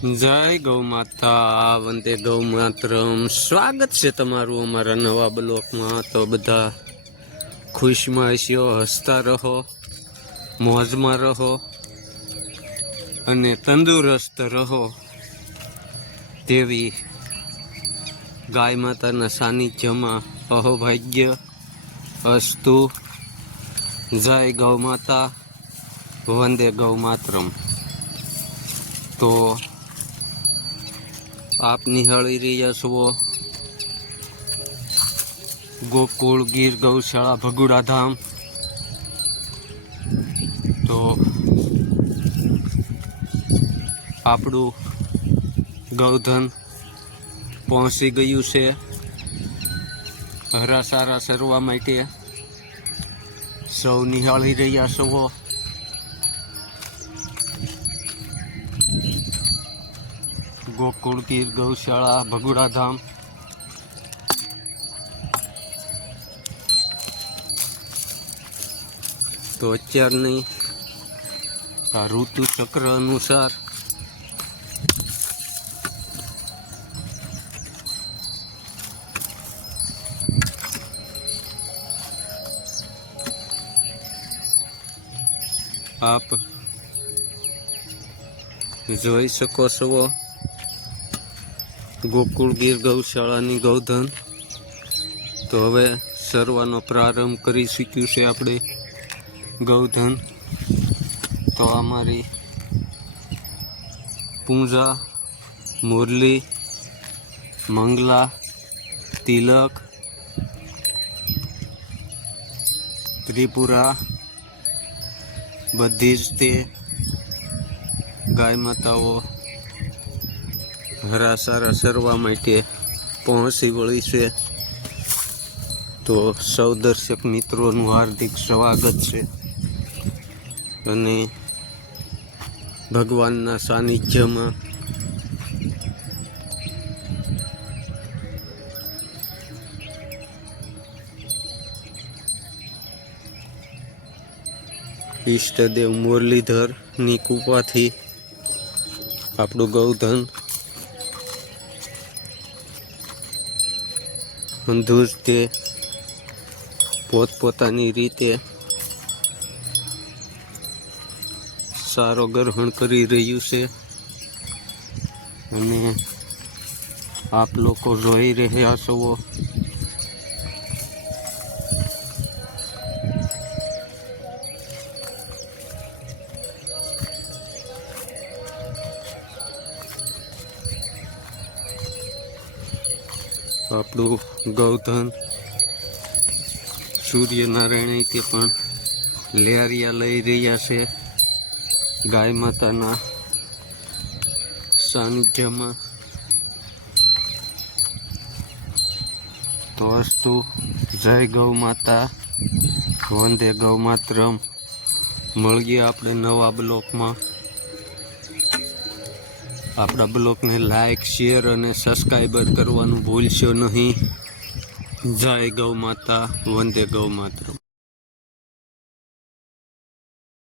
જય ગૌ માતા વંદે ગૌ માતરમ। સ્વાગત છે તમારું અમારા નવા બ્લોકમાં। તો બધા ખુશમાં હશો, હસતા રહો, મોજમાં રહો અને તંદુરસ્ત રહો તેવી ગાય માતાના સાનિધ્યમાં અહોભાગ્ય અસ્તુ। જય ગૌ માતા વંદે ગૌ માતરમ। તો आप निहाળી રહ્યા છો ગોકુળ ગીર ગૌશાળા ભગુડા ધામ। તો આપણું ગૌધન પહોંચી ગયું છે હરાસારા સરવા માટે। સૌ નિહાળી રહ્યા છો ગોકુળ ગીર ગૌશાળા ભગુડા ધામ। તો અત્યારની આ ઋતુ ચક્ર અનુસાર આપ જોઈ શકો છો ગોકુળ ગીર ગૌશાળાની ગૌધન। તો હવે સરવાનો પ્રારંભ કરી શક્યું છે આપણે ગૌધન। તો અમારી પૂંજા, મુરલી, મંગલા, તિલક, ત્રિપુરા બધી જ તે ગાય માતાઓ હરાસારા સરવા માટે પહોંચી વળી છે। તો સૌ દર્શક મિત્રોનું હાર્દિક સ્વાગત છે અને ભગવાનના સાનિધ્યમાં ઈષ્ટદેવ મુરલીધરની કૃપાથી આપણું ગૌધન અંધુર તે પોતપોતાની રીતે સારો ગ્રહણ કરી રહ્યું છે અને આપ લોકો જોઈ રહ્યા છો આપણું ગૌધન સૂર્યનારાયણ તે પણ લેરિયા લઈ રહ્યા છે ગાય માતાના સાનિધ્યમાં। તો અસ્તુ જય ગૌ માતા વંદે ગૌ માતરમ। મળીએ આપણે નવા બ્લોકમાં। આપણા બ્લોગને લાઈક, શેર અને સબસ્ક્રાઈબર કરવાનું ભૂલશો નહીં। જય ગૌ માતા વંદે ગૌ માતરમ।